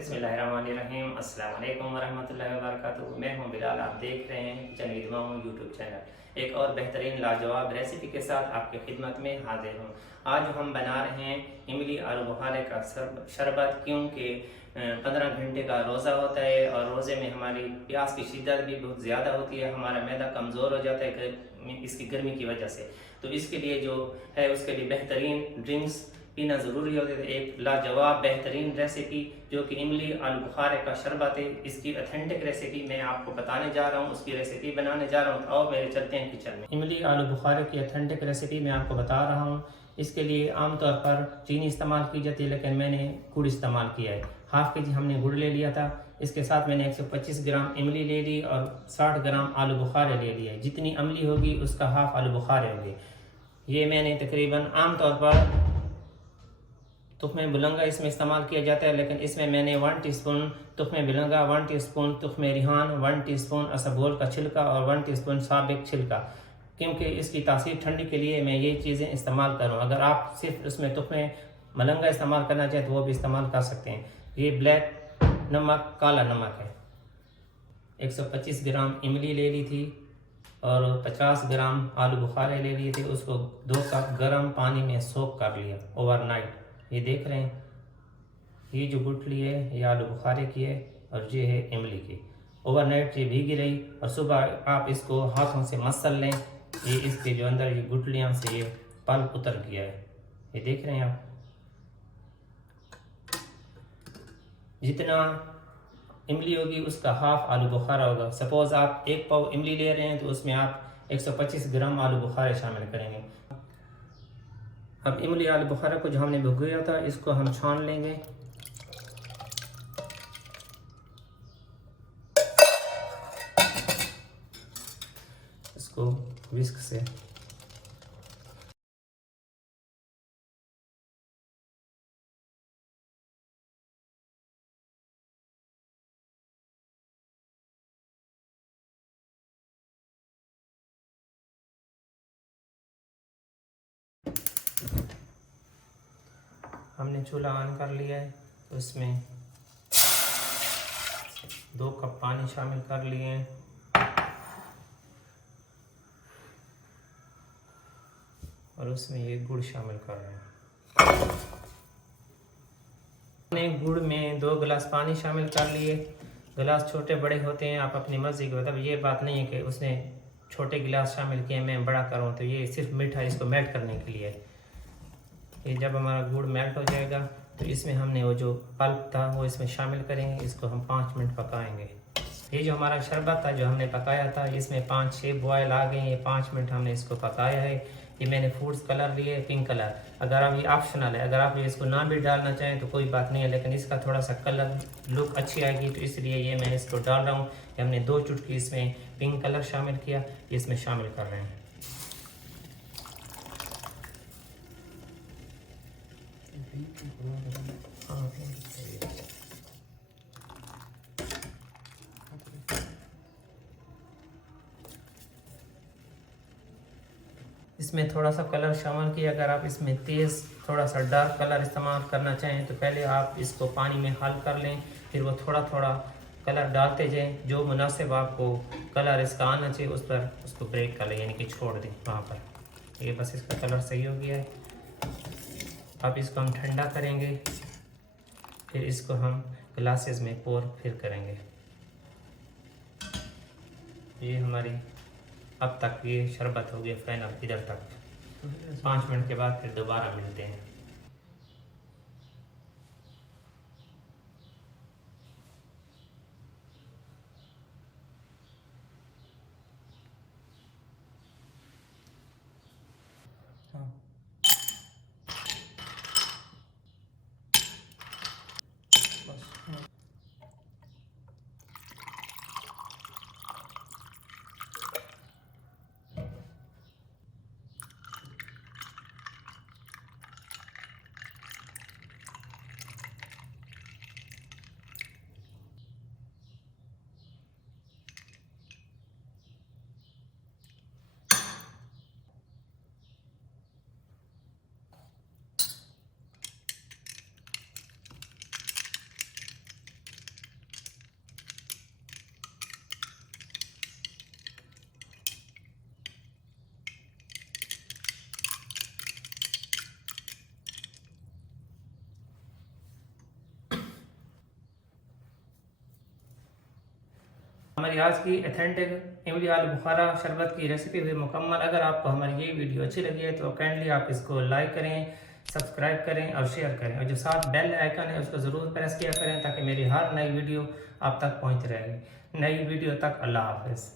बिस्मिल्लाहिर्रहमानिर्रहीम। अस्सलाम वालेकुम वरहमतुल्लाहि वबरकातुहू। मैं हूं बिलाल, आप देख रहे हैं किचन विद मामू यूट्यूब चैनल। एक और बेहतरीन लाजवाब रेसिपी के साथ आपकी खिदमत में हाजिर हूं। आज हम बना रहे हैं इमली आलू बुखारे का शरबत, क्योंकि 15 घंटे का रोज़ा होता है और रोज़े में हमारी प्यास की शिद्दत भी बहुत ज़्यादा होती है, हमारा मैदा कमज़ोर हो जाता है इसकी गर्मी की वजह से। तो इसके लिए जो है उसके लिए बेहतरीन ड्रिंक्स पीना ज़रूरी होता है। एक लाजवाब बेहतरीन रेसिपी जो कि इमली आलू बुखारे का शरबत है, इसकी ऑथेंटिक रेसिपी मैं आपको बताने जा रहा हूँ, उसकी रेसिपी बनाने जा रहा हूँ। और मेरे चलते हैं किचन में। इमली आलू बुखारे की ऑथेंटिक रेसिपी मैं आपको बता रहा हूँ। इसके लिए आमतौर पर चीनी इस्तेमाल की जाती है, लेकिन मैंने गुड़ इस्तेमाल किया है। हाफ के जी हमने गुड़ ले लिया था। इसके साथ मैंने 125 ग्राम इमली ले ली और 60 ग्राम आलू बुखारे ले लिए। जितनी इमली होगी उसका हाफ आलू बुखारे होंगे। ये मैंने तकरीबन आमतौर पर तुख्मे बुलंगा इसमें इस्तेमाल किया जाता है, लेकिन इसमें मैंने 1 टीस्पून तुख्मे बुलंगा, 1 टीस्पून तुख्मे रिहान, 1 टीस्पून असबगोल का छिलका और 1 टीस्पून साबिक छिलका, क्योंकि इसकी तासीर ठंडी के लिए मैं ये चीज़ें इस्तेमाल करूँ। अगर आप सिर्फ उसमें तुख्मे मलंगा इस्तेमाल करना चाहें तो वो भी इस्तेमाल कर सकते हैं। ये ब्लैक नमक, काला नमक है। 125 ग्राम इमली ले ली थी और 50 ग्राम आलू बुखारे ले लिए थे। उसको 2 कप गर्म पानी में सोक कर लिया ओवरनाइट। ये देख रहे हैं, ये जो गुठली है ये आलू बुखारे की है और ये है इमली की। ओवरनाइट ये भीगी रही और सुबह आप इसको हाथों से मसल लें। ये इसके जो अंदर ये गुठलियाँ से ये पल्प उतर गया है, ये देख रहे हैं आप। जितना इमली होगी उसका हाफ आलू बुखारा होगा। सपोज़ आप 1 पाव इमली ले रहे हैं तो उसमें आप 125 ग्राम आलू बुखारे शामिल करेंगे। अब इमली आलू बुखारा को जो हमने भिगोया था इसको हम छान लेंगे। इसको विस्क से हमने चूल्हा ऑन कर लिया है। तो इसमें 2 कप पानी शामिल कर लिए हैं और उसमें ये गुड़ शामिल कर रहे हैं। हमने गुड़ में 2 गिलास पानी शामिल कर लिए। गिलास छोटे बड़े होते हैं, आप अपनी मर्जी के, मतलब ये बात नहीं है कि उसने छोटे गिलास शामिल किए मैं बड़ा करूँ, तो ये सिर्फ मीठा इसको मेल्ट करने के लिए है। ये जब हमारा गुड़ मेल्ट हो जाएगा तो इसमें हमने वो जो पल्प था वो इसमें शामिल करेंगे। इसको हम 5 मिनट पकाएंगे। ये जो हमारा शरबत था जो हमने पकाया था इसमें 5-6 बॉयल आ गए। ये 5 मिनट हमने इसको पकाया है। ये मैंने फूड्स कलर लिए, पिंक कलर। अगर आप, ये ऑप्शनल है, अगर आप ये इसको ना भी डालना चाहें तो कोई बात नहीं है, लेकिन इसका थोड़ा सा कलर लुक अच्छी आएगी तो इसलिए ये मैं इसको डाल रहा हूँ। हमने 2 चुटकी इसमें पिंक कलर शामिल किया, इसमें शामिल कर रहे हैं। इसमें थोड़ा सा कलर शामिल किया। अगर आप इसमें तेज़ थोड़ा सा डार्क कलर इस्तेमाल करना चाहें तो पहले आप इसको पानी में हल कर लें, फिर वो थोड़ा थोड़ा कलर डालते जाएं। जो मुनासिब आपको कलर इसका आना चाहिए उस पर उसको ब्रेक कर लें, यानी कि छोड़ दें वहाँ पर। ये बस इसका कलर सही हो गया है। अब इसको हम ठंडा करेंगे, फिर इसको हम ग्लासेस में पोर फिर करेंगे। ये हमारी अब तक ये शरबत हो गया फाइनल इधर तक। 5 मिनट के बाद फिर दोबारा मिलते हैं। हमारी आज की ऑथेंटिक इमली आलू बुखारा शरबत की रेसिपी हुई मुकम्मल। अगर आपको हमारी ये वीडियो अच्छी लगी है तो काइंडली आप इसको लाइक करें, सब्सक्राइब करें और शेयर करें, और जो साथ बेल आइकन है उसको ज़रूर प्रेस किया करें ताकि मेरी हर नई वीडियो आप तक पहुंच रहेगी। नई वीडियो तक अल्लाह हाफ़िज़।